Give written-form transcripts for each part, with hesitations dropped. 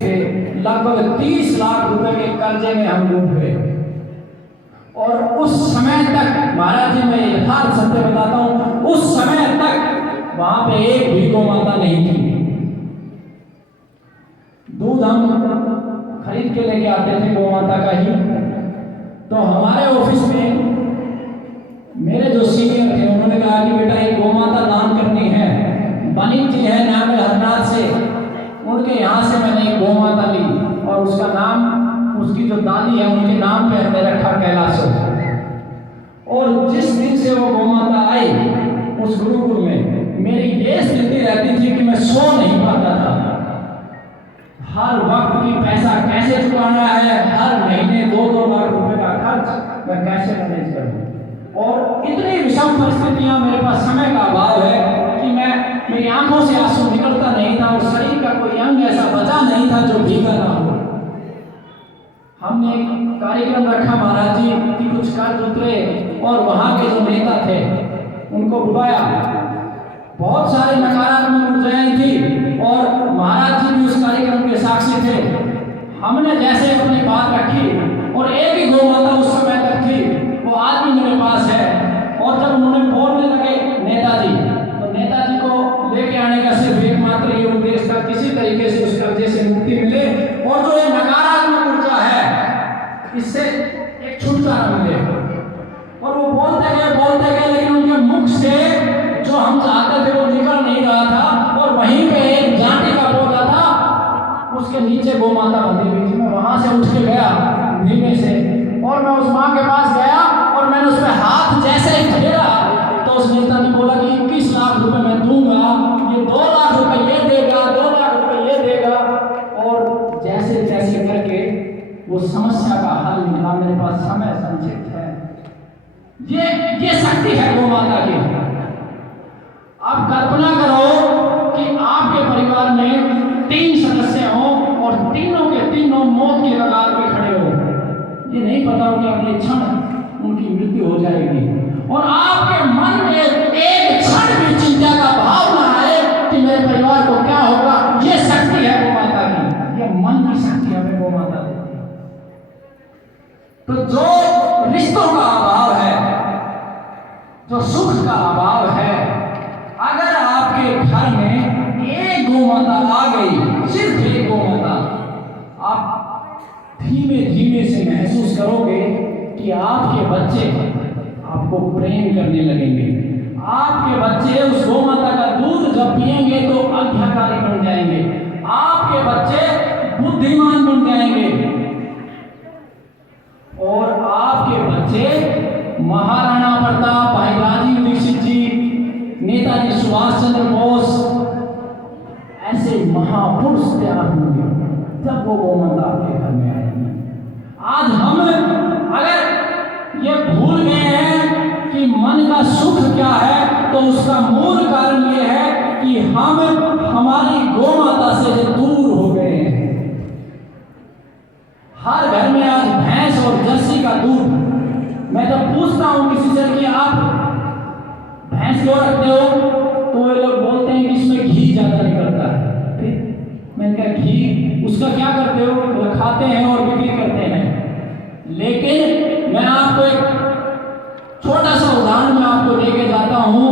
लगभग 30 लाख रुपए के कर्जे में हम डूब गए। और उस समय तक महाराज जी, मैं यथार्थ सत्य बताता हूँ, उस समय तक वहां पे एक भी गौ माता नहीं थी। दूध हम खरीद के लेके आते थे गौ माता का ही। तो हमारे ऑफिस में मेरे जो सीनियर थे उन्होंने कहा कि बेटा ये गौ माता दान करनी है, बनी जी है नाम हरनाथ से, उनके यहाँ से मैंने एक गौ माता ली और उसका नाम, उसकी जो दादी है उनके नाम पे हमने रखा कैलाशो। और जिस दिन से वो गौ माता आई उस गुरुकुल में, मेरी ये स्थिति रहती थी कि मैं सो नहीं पाता था। हर वक्त की पैसा कैसे चुकाना है, हर महीने 2-2 लाख रुपए का खर्च मैं कैसे मैनेज करूं। और इतनी विषम परिस्थितियां, मेरे पास समय का अभाव है कि मेरी आंखों से आंसू निकलता नहीं था और शरीर का कोई अंग ऐसा बचा नहीं था जो भीगा ना हो। हमने एक कार्यक्रम रखा, महाराज जी की कुछ कर्ज उतरे और वहां के जो नेता थे उनको बुलाया। बहुत सारे नकारात्मक ऊर्जाएं थी और महाराज जी भी उस कार्यक्रम के साक्षी थे। हमने जैसे अपनी बात रखी और एक ही गौ माता उस समय तक थी, वो आज भी मेरे पास है। और जब उन्होंने बोलने लगे नेताजी, तो नेताजी को लेके आने का सिर्फ एकमात्र ये उद्देश्य था, किसी तरीके से उस कर्जे से मुक्ति मिले और जो ये नकारात्मक ऊर्जा है इससे एक छुटकारा मिले। और वो बोलते गए, लेकिन उनके मुख से जो हम चाहते थे वो निकल नहीं रहा था। और वहीं पे एक जाति का पौधा था, उसके नीचे गौ माता बंधी हुई थी। मैं वहां से उठ के गया धीमे से और मैं उस माँ के पास गया और मैंने उस पर हाथ जैसे ही फेरा तो उस नेता ने बोला कि 21 लाख रुपए मैं दूंगा, ये 2 लाख रुपए ये देगा, 2 लाख रुपए ये देगा। और जैसे जैसे करके वो समस्या का हल निकला। मेरे पास समय संक्षिप्त है। ये शक्ति है गौ माता की। आप कल्पना करो कि आपके परिवार में 3 सदस्य हों और तीनों के तीनों मौत की कगार पे खड़े हो। ये नहीं पता कि अगले क्षण उनकी मृत्यु हो जाएगी और आपके मन में एक क्षण भी चिंता का भाव ना आए कि मेरे परिवार को क्या होगा। ये शक्ति है गौ माता की, ये मन की शक्ति हमें गौ माता देती है। तो जो रिश्तों का अभाव है, जो सुख का अभाव है, अगर आपके घर में एक गौ माता आ गई, सिर्फ एक गौ माता, आप धीमे धीमे से महसूस करोगे कि आपके बच्चे आपको प्रेम करने लगेंगे। आपके बच्चे उस गौ माता का दूध जब पिएंगे तो आज्ञाकारी बन जाएंगे। आपके बच्चे बुद्धिमान बन जाएंगे और आपके बच्चे महाराणा प्रताप, भाई राजीव दीक्षित जी, नेताजी सुभाष चंद्र बोस ऐसे महापुरुष तैयार होंगे जब वो गौ माता आपके घर में आएगी। आज हम अगर ये भूल गए हैं कि मन का सुख क्या है, तो उसका मूल कारण ये है कि हम हमारी गौ माता से दूर हो गए हैं। हर घर में आज भैंस और जर्सी का दूध, मैं जब पूछता हूं किसी से कि आप भैंस क्यों रखते हो, तो वे लोग बोलते हैं कि इसमें घी ज्यादा निकलता है। फिर मैंने कहा घी उसका क्या करते हो, वो खाते हैं और बिक्री करते हैं। लेकिन मैं आपको एक छोटा सा उदाहरण में आपको लेके जाता हूं।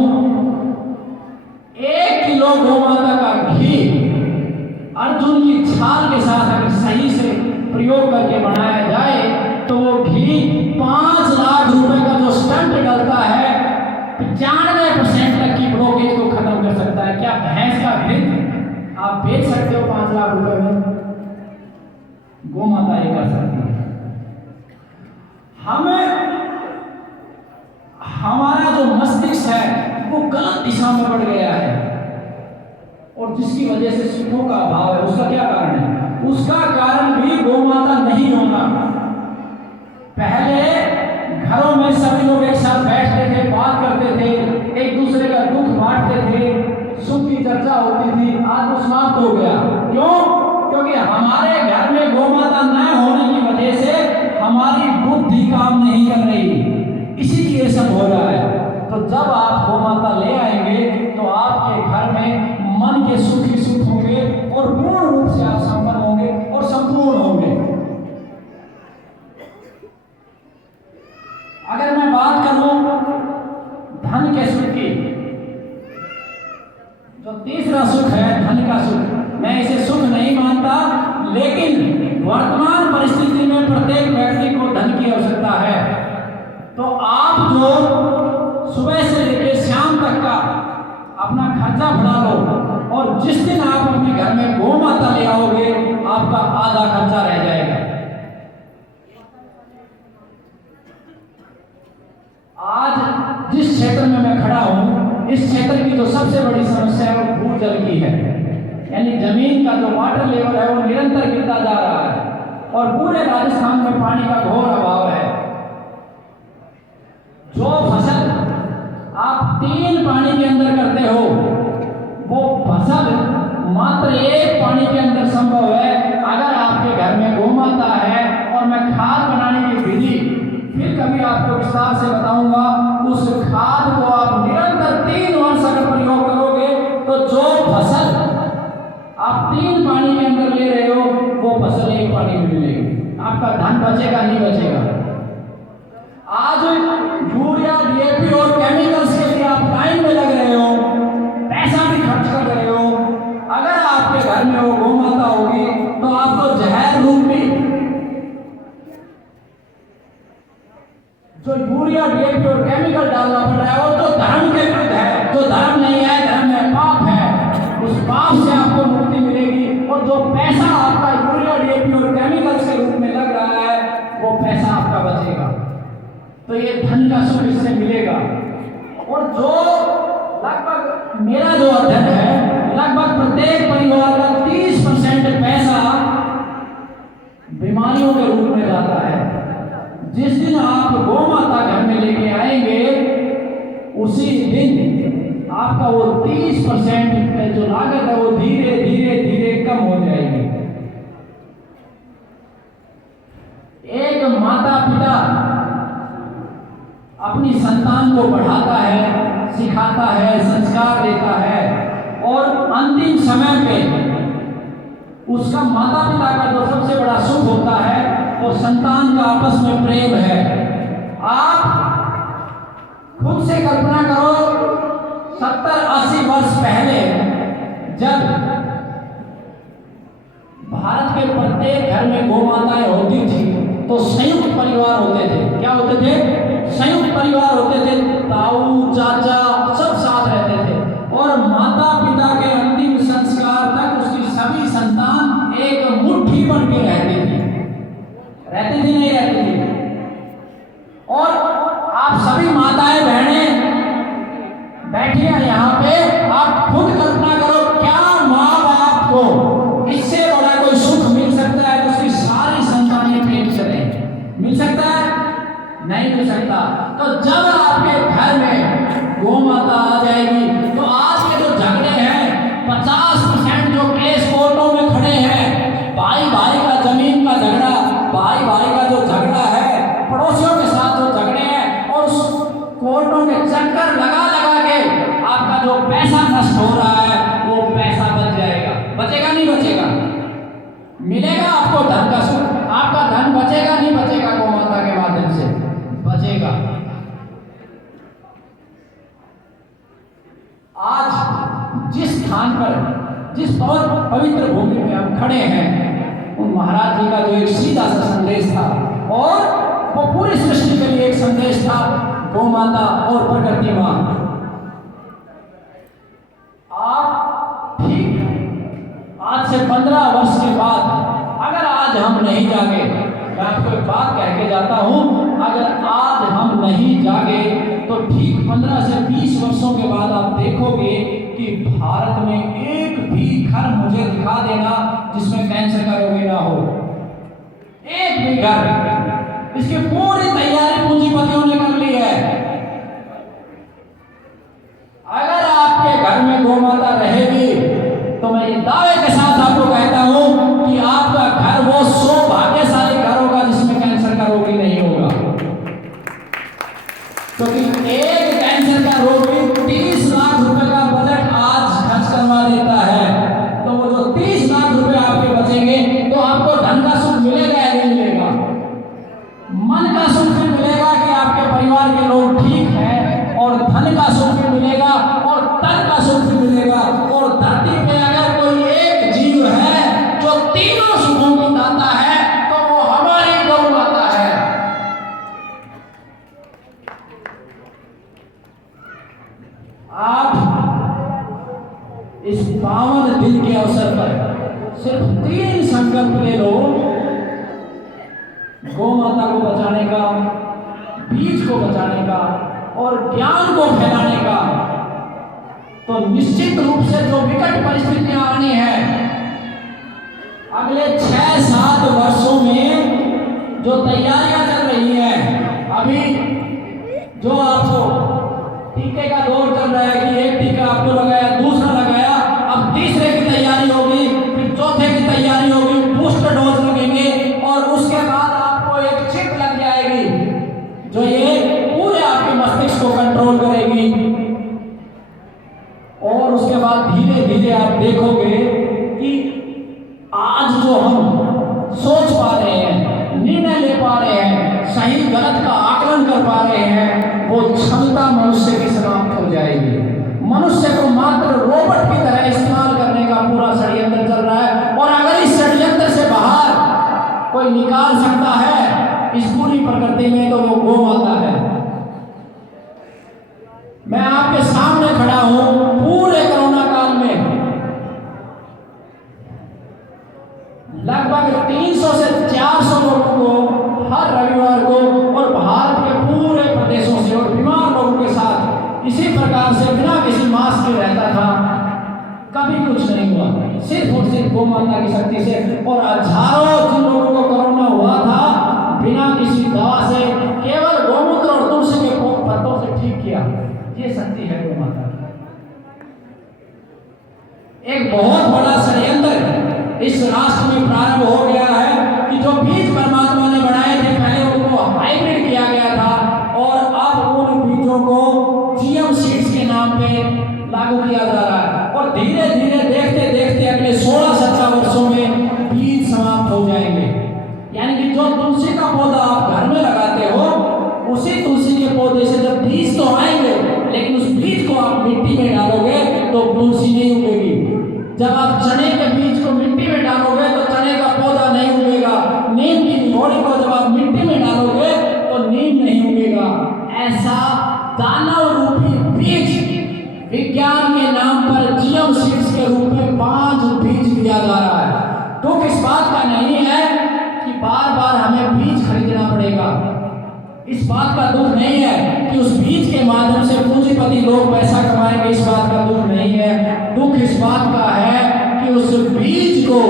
1 किलो गौ माता का घी अर्जुन की छाल के साथ अगर सही से प्रयोग करके बनाया जाए तो वो घी 5 लाख रुपए का जो स्टंट डलता है 95% तक की ब्लॉकेज को खत्म कर सकता है। क्या भैंस का घी आप बेच सकते हो 5 लाख रुपए में? गौ माता ये कर सकती है। हमारा जो मस्तिष्क है वो गलत दिशा में बढ़ गया है और जिसकी वजह से सुखों का अभाव है। उसका क्या कारण है? उसका कारण भी गौ माता नहीं होना। पहले घरों में सभी लोग एक साथ बैठते थे, बात करते थे, एक दूसरे का दुख बांटते थे, सुख की चर्चा होती थी। आज वो समाप्त हो गया। क्यों? क्योंकि हमारे घर में गौ माता न होने की वजह से हमारी बुद्धि काम नहीं कर रही, इसीलिए सब हो रहा है। तो जब आप गौ माता ले आएंगे तो आपके घर में मन के सुख ही सुख होंगे और पूर्ण रूप से आप संपन्न होंगे। फटाफड़ा लो, और जिस दिन आप अपने घर में गौ माता ले आओगे आपका आधा खर्चा रह जाएगा। आज जिस क्षेत्र में मैं खड़ा हूं, इस क्षेत्र की जो सबसे बड़ी समस्या है वो भूजल की है, यानी जमीन का जो वाटर लेवल है वो निरंतर गिरता जा रहा है और पूरे राजस्थान में पानी का घोर अभाव है। जो फसल आप 3 पानी के अंदर करते हो वो फसल मात्र 1 पानी के अंदर संभव है। अगर आपके घर में गोमाता है, और मैं खाद बनाने की विधि फिर कभी आपको विस्तार से बताऊंगा, उस खाद को आप निरंतर 3 वर्ष अगर प्रयोग करोगे तो जो फसल आप 3 पानी के अंदर ले रहे हो वो फसल 1 पानी में मिलेगी। आपका धन बचेगा नहीं बचेगा। आज यूरिया, डीएपी और केमिकल्स के लिए आप लाइन में लग रहे हो, पैसा भी खर्च कर रहे हो। अगर आपके घर में वो गोमाता होगी तो आपको जहर रूपी जो यूरिया, डीएपी और केमिकल डालना पड़ रहा है वो तो धर्म के विरुद्ध है। जो धर्म नहीं है, धर्म में पाप है, उस पाप से आपको मुक्ति मिलेगी। और जो पैसा आपका यूरिया, डीएपी और केमिकल्स के रूप में लग रहा है वो पैसा आपका बचेगा। तो ये धन का सुख इससे मिलेगा। और जो लगभग मेरा जो अध्ययन है, लगभग प्रत्येक परिवार का 30% पैसा बीमारियों के रूप में जाता है। जिस दिन आप गौ माता घर में लेके आएंगे उसी दिन आपका वो 30% जो लागत है वो धीरे धीरे धीरे कम हो जाएगी। एक माता पिता अपनी संतान को पढ़ाता है, सिखाता है, संस्कार देता है, और अंतिम समय पे उसका माता पिता का जो सबसे बड़ा सुख होता है वो संतान का आपस में प्रेम है। आप खुद से कल्पना करो, 70-80 वर्ष पहले जब भारत के प्रत्येक घर में गौ माताएं होती थी तो संयुक्त परिवार होते थे। क्या होते थे? संयुक्त परिवार होते थे। ताऊ, चाचा सब साथ रहते थे, और माता पिता के अंतिम संस्कार तक उसकी सभी संतान एक मुट्ठी बन के रहती थी। रहती थी नहीं रहती थी? और आप सभी माताएं बहनें बैठी हैं यहाँ पे, आप खुद कल्पना करो क्या माँ बाप को इससे बड़ा कोई सुख मिल सकता है? उसकी सारी संतानें प्रेम से रहें। मिल सकता है? नहीं मिल सकता। तो जब आपके घर में गौ माता आ जाएगी तो आज के जो झगड़े हैं, 50% जो केस कोर्टों में खड़े हैं, भाई भाई का जमीन का झगड़ा, भाई भाई का जो झगड़ा है, पड़ोसियों के साथ जो झगड़े हैं, और उस कोर्टों के चक्कर लगा लगा के आपका जो पैसा नष्ट हो रहा है वो पैसा बच जाएगा। बचेगा नहीं बचेगा? मिलेगा आपको धन का सुख? आपका धन बचेगा नहीं बचेगा? गौ माता के माध्यम से बचेगा। आज जिस स्थान पर, जिस पवित्र भूमि में हम खड़े हैं, उन महाराज जी का जो एक सीधा सा संदेश था, और वो पूरी सृष्टि के लिए एक संदेश था, गौ माता और प्रकृति मां। आप ठीक आज से 15 वर्ष के बाद अगर आज हम नहीं जागे, मैं आपको एक बात कह के जाता हूं, अगर आज हम नहीं जागे तो ठीक 15 से 20 वर्षों के बाद आप देखोगे कि भारत में एक भी घर मुझे दिखा देना जिसमें कैंसर का रोगी ना हो। एक भी घर। इसकी पूरी तैयारी पूंजीपतियों ने कर ली है। अगर आपके घर में गौ माता रहेगी तो मैं ये दावे के साथ आपको कहता हूं कि आपका घर वो सौभाग्यशाली घर होगा जिसमें कैंसर का रोगी नहीं होगा। क्योंकि एक कैंसर का रोगी 30 लाख रुपए का बजट आज खर्च करवा देता है, तो वो जो 30 लाख रुपए आपके बचेंगे तो आपको धन का सुख मिलेगा या नहीं मिलेगा? संकल्प ले लो गौ माता को बचाने का, बीज को बचाने का और ज्ञान को फैलाने का, तो निश्चित रूप से जो विकट परिस्थितियां आनी है अगले 6-7 वर्षों में, जो तैयारियां चल रही हैं, अभी जो आपको टीके का दौर चल रहा है कि एक टीका आपको लगाया, दूसरा लगाया, अब तीसरे की तैयारी होगी, फिर चौथे की तैयारी होगी, बूस्टर डोज लगेंगे और उसके बाद आपको एक चिप लग जाएगी जो ये पूरे आपके मस्तिष्क को कंट्रोल करेगी। और उसके बाद धीरे धीरे आप देखोगे कि आज जो हम सोच पा रहे हैं, निर्णय ले पा रहे हैं, सही गलत का आकलन कर पा रहे हैं, वो क्षमता मनुष्य की समाप्त हो जाएगी। मनुष्य को मात्र रोबोट की तरह इस्तेमाल करने का पूरा षड्यंत्र चल रहा है। और अगर इस षड्यंत्र से बाहर कोई निकाल सकता है इस पूरी प्रकृति में, तो वो गौ माता है। मैं आपके सामने खड़ा हूं, पूरे कोरोना काल में लगभग 300 से 400 लोगों को हर रविवार को और भारत के पूरे प्रदेशों से और बीमार लोगों के साथ इसी प्रकार से बिना किसी मास्क के रहता था। कभी कुछ नहीं हुआ, सिर्फ और सिर्फ गौ माता की शक्ति से। और हजारों जिन लोगों को कोरोना हुआ था बिना किसी दवा से, केवल गौमूत्र और तुलसी के पत्तों से ठीक किया। ये शक्ति है गौ माता की। एक बहुत बड़ा षड्यंत्र इस राष्ट्र में प्रारंभ हो गया है कि जो बीज परमात्मा ने बनाए थे पहले उनको हाइब्रिड किया गया था और अब उन बीजों को जीएम सीड्स के नाम पे लागू किया जा रहा है। और धीरे धीरे देखते देखते अगले 16-17 वर्षों में बीज समाप्त हो जाएंगे। यानी कि जो तुलसी का पौधा आप घर में लगाते हो, उसी तुलसी के पौधे से जब बीज तो आएंगे, लेकिन उस बीज को आप मिट्टी में डालोगे तो तुलसी नहीं उगेगी। जब आप चने के बीज को मिट्टी में डालोगे तो चने का पौधा नहीं उगेगा। नीम की निगोड़ी को जब आप मिट्टी में डालोगे तो नीम नहीं उगेगा। ऐसा दानव रूपी बीज विज्ञान के नाम पर जीएम सीड्स के रूप में 5 बीज दिया जा रहा है। दुख इस बात का नहीं है कि बार बार हमें बीज खरीदना पड़ेगा। इस बात का दुख नहीं है कि उस बीज के माध्यम से पूंजीपति लोग पैसा कमाएंगे। इस बात का दुख नहीं है। दुख इस बात का है कि उस बीज को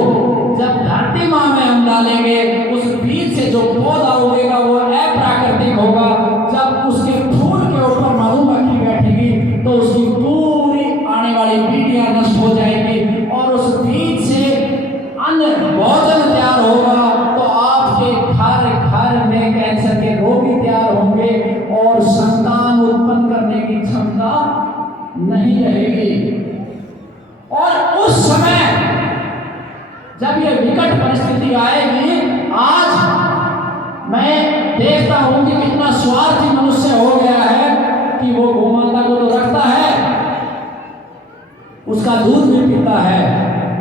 जब धरती माँ में हम डालेंगे, उस बीज से जो पौधा उगेगा वो अप्राकृतिक होगा। जब उसके फूल के ऊपर मधुमक्खी बैठेगी तो उसकी पूरी आने वाली पीढ़ियां नष्ट हो जाएगी और उस बीज से अन्न भोजन तैयार होगा। तो आपके घर घर में कैंसर के रोगी तैयार होंगे और संतान उत्पन्न करने की क्षमता नहीं रहेगी। और उस समय जब ये विकट परिस्थिति आएगी, आज मैं देखता हूं कि कितना स्वार्थी मनुष्य हो गया है कि वो गौ माता को तो रखता है, उसका दूध भी पीता है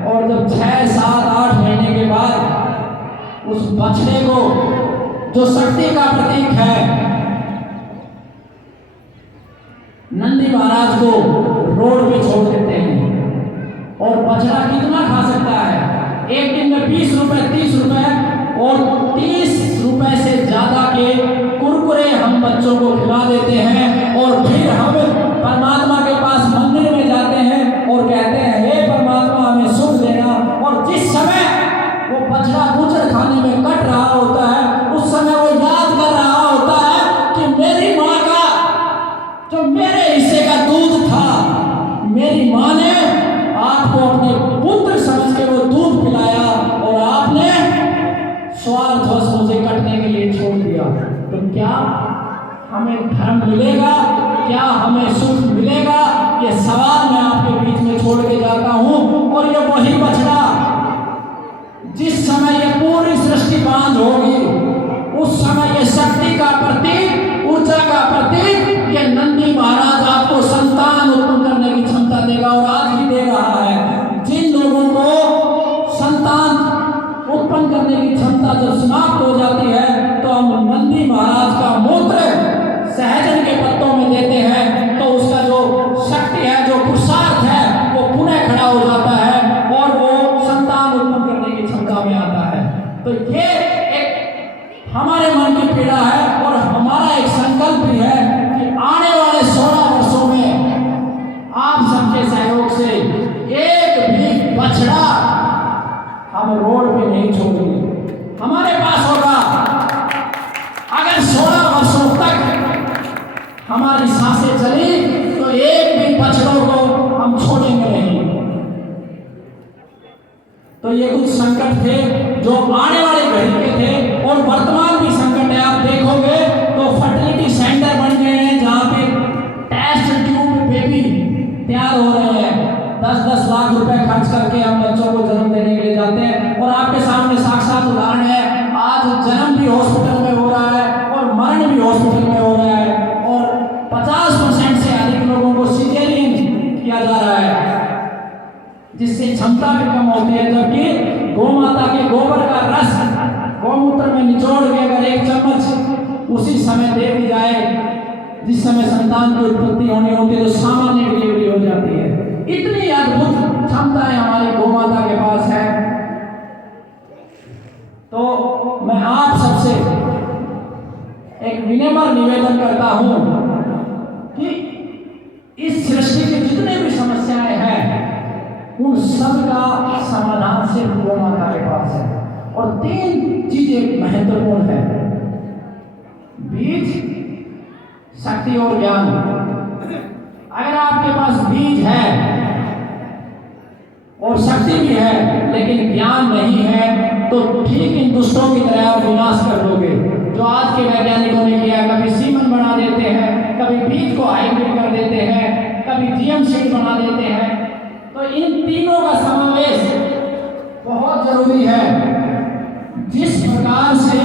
और जब 6, 7, 8 महीने के बाद उस बछड़े को जो शक्ति का प्रतीक है, नंदी महाराज को रोड पे छोड़ देते हैं। और बछड़ा कितना खा सकता है? एक दिन में 20 रुपए, 30 रुपए और 30 रुपए से ज्यादा के कुरकुरे हम बच्चों को खिला देते हैं। और फिर हम परमात्मा के पास मंदिर में जाते हैं और कहते हैं हे परमात्मा हमें सुख देना। और जिस समय वो बछड़ा बूचड़ खाने में कट रहा होता है, उस समय वो याद कर रहा होता है कि मेरी माँ का जो मेरे हिस्से का दूध था, मेरी माँ ने आपको अपने पुत्र समझ के वो दूध पिलाया और आपने स्वार्थवश मुझे कटने के लिए छोड़ दिया। तो क्या हमें धर्म मिलेगा? क्या हमें सुख मिलेगा? ये सवाल मैं आपके बीच में छोड़ के जाता हूं। और ये वही बछड़ा जिस समय ये पूरी सृष्टि बांध होगी, उस समय ये शक्ति का प्रतीक, ऊर्जा का प्रतीक, ये नंदी महाराज आपको संतान उत्पन्न करने की क्षमता देगा और आज भी दे रहा है। जिन लोगों को संतान उत्पन्न करने की क्षमता जब समाप्त हो जाती है तो हम नंदी महाराज का मूत्र सहजन के पत्तों में देते हैं, तो उसका जो शक्ति है, जो पुरुषार्थ है, वो पुनः खड़ा हो जाता है और वो संतान उत्पन्न करने की क्षमता में आता है। तो ये एक हमारे मन की पीड़ा है और हमारा एक संकल्प भी है कि आने वाले 16 वर्षों में आप सबके सहयोग से एक भी बछड़ा हम रोड पे नहीं छोड़ेंगे। हमारे पास होगा, अगर 16 वर्षों तक हमारी सांसें चली तो एक भी बछड़ों को हम छोड़ेंगे नहीं। तो ये कुछ संकट थे जो आने वाले घड़ी के थे और वर्तमान भी संकट है। आप देखोगे तो फर्टिलिटी सेंटर बन गए हैं जहाँ पे टेस्ट ट्यूब बेबी तैयार हो रहे हैं। 10-10 लाख रुपए खर्च करके हम बच्चों को जन्म देने के लिए जाते हैं और आपके सामने साक्षात उदाहरण है। आज जन्म भी हॉस्पिटल में हो रहा है और मरण भी हॉस्पिटल में हो रहा है और 50% से अधिक लोगों को सिजेरियन किया जा रहा है, जिससे क्षमता भी कम होती है। जबकि गौ माता के गोबर का रस गौमूत्र में निचोड़ के अगर एक चम्मच उसी समय दे दी जाए जिस समय संतान की उत्पत्ति होनी होती है तो सामान्य डिलीवरी हो जाती है। इतनी अद्भुत क्षमताएं हमारी गौ माता के पास है। तो मैं आप सबसे एक विनम्र निवेदन करता हूं कि इस सृष्टि की जितने भी समस्याएं हैं उन सब का समाधान सिर्फ गौ माता के पास है। और 3 चीजें महत्वपूर्ण है: बीज, शक्ति और ज्ञान। अगर आपके पास बीज है और शक्ति भी है लेकिन ज्ञान नहीं है तो ठीक इन दुष्टों की तरह आप विनाश कर दोगे। जो आज के वैज्ञानिकों ने किया, कभी सीमन बना देते हैं, कभी बीज को हाइब्रिड कर देते हैं, कभी जीएम सीड बना देते हैं। तो इन तीनों का समावेश बहुत जरूरी है। जिस प्रकार से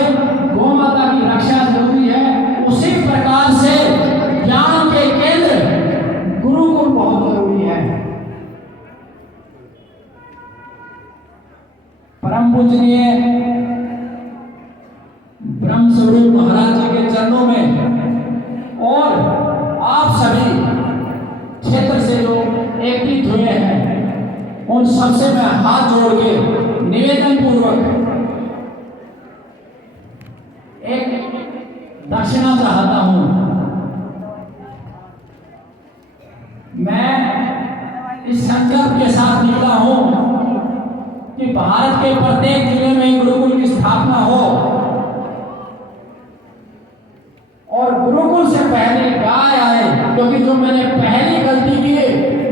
गौ माता की रक्षा जरूरी है उसी प्रकार से ज्ञान के केंद्र गुरुकुल बहुत जरूरी है। परम पूजनीय ब्रह्म स्वरूप महाराज जी के चरणों में और आप सभी क्षेत्र से जो एकत्रित हुए हैं उन सबसे मैं हाथ जोड़ के निवेदन पूर्वक एक दक्षिणा चाहता हूं। मैं इस संकल्प के साथ निकला हूं कि भारत के प्रत्येक जिले में गुरुकुल की स्थापना हो और गुरुकुल से पहले गाय आए, क्योंकि जो मैंने पहली गलती की,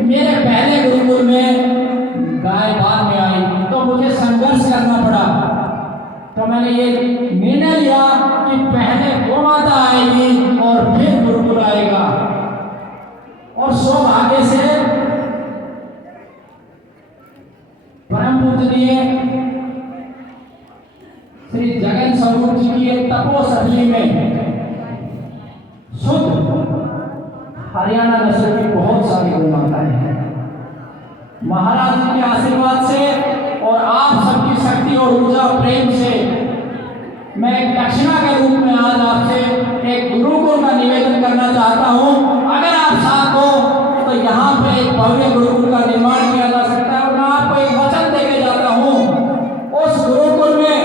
मेरे पहले गुरुकुल में गाय बाद में आई तो मुझे संघर्ष करना पड़ा। तो मैंने ये निर्णय लिया कि पहले गौ माता आएगी और फिर गुरुकुल आएगा। और सौभाग्य से परम पूजनीय श्री जगन स्वरूप जी की एक तपोसली में शुद्ध हरियाणा नस्ल की बहुत सारी गौ माताएं हैं। महाराज जी के आशीर्वाद से और आप सबकी शक्ति और ऊर्जा प्रेम से मैं एक दक्षिणा के रूप में आज आपसे एक गुरुकुल का निवेदन करना चाहता हूं। अगर आप साथ हो तो यहाँ पे एक भव्य गुरुकुल का निर्माण किया जा सकता है। और मैं आपको एक वचन देके जाता हूँ, उस गुरुकुल में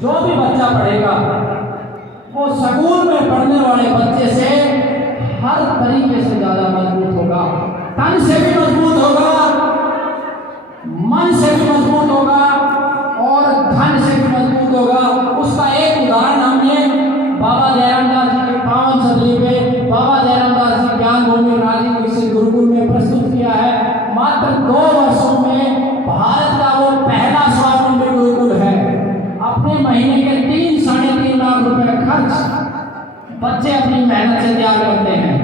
जो भी बच्चा पढ़ेगा वो स्कूल में पढ़ने वाले बच्चे से हर तरीके से ज्यादा मजबूत होगा। तन से भी मजबूत होगा, मन से भी मजबूत होगा और धन से भी मजबूत होगा। उसका एक उदाहरण हमने बाबा जयराम दास जी के पावन सदली पे बाबा जयराम दास जी ज्ञान भूमि राजीव विकसित गुरुकुल में प्रस्तुत किया है। मात्र 2 वर्षों में भारत का वो पहला स्वावलंबी गुरुकुल है। अपने महीने के 3-3.5 लाख रुपए खर्च बच्चे अपनी मेहनत से तैयार करते हैं।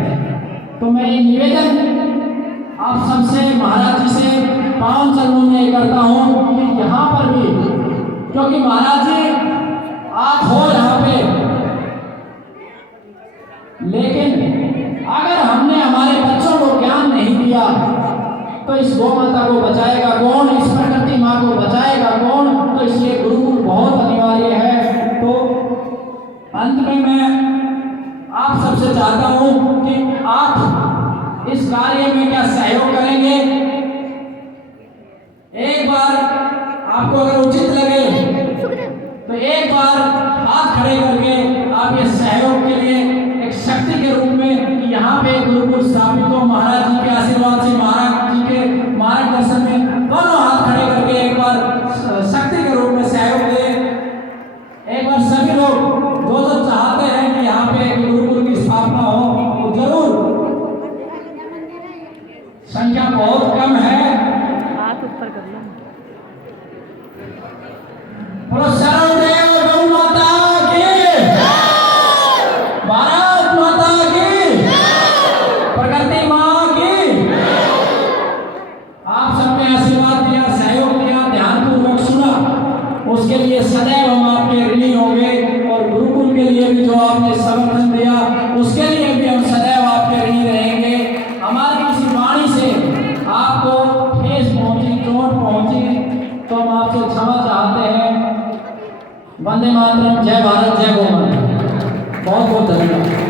तो मैं ये निवेदन आप सबसे महाराज जी से पावन चरणों में करता हूँ कि यहाँ पर भी, क्योंकि महाराज जी आप हो यहाँ पे, लेकिन अगर हमने हमारे बच्चों को ज्ञान नहीं दिया तो इस गौ माता को बचाएगा कौन, इस प्रकृति माँ को बचाएगा कौन। तो इसलिए गुरुकुल बहुत अनिवार्य है। तो अंत में मैं आप सबसे चाहता हूँ कि आप इस कार्य में क्या सहयोग करेंगे। एक बार आपको अगर उचित सोच लगे तो एक बार हाथ खड़े करके आप ये सहयोग के लिए एक शक्ति के रूप में कि यहाँ पे गुरुकुल स्थापित हो, महाराज जी के आशीर्वाद से, महाराज जी के मार्गदर्शन में दोनों हाथ खड़े करके एक बार शक्ति के रूप में सहयोग दें। एक बार सभी लोग जो चाहते हैं कि यहाँ पे गुरुकुल की स्थापना हो तो जरूर, संख्या बहुत कम है। हाथ ऊपर कर लो। बोलो शरणदेव गौ माता की, भारत माता की, प्रकृति माँ की। आप सबने आशीर्वाद दिया, सहयोग दिया, ध्यानपूर्वक सुना, उसके लिए सदैव हम आपके ऋणी होंगे। और गुरुकुल के लिए भी जो आपने समर्थन दिया उसके लिए भी हम सदैव आपके ऋणी रहेंगे। हमारी किसी वाणी से आपको ठेस पहुंची, चोट पहुंची तो हम आपसे क्षमा चाहते हैं। वंदे मातरम, जय भारत, जय गौ माता। बहुत बहुत धन्यवाद।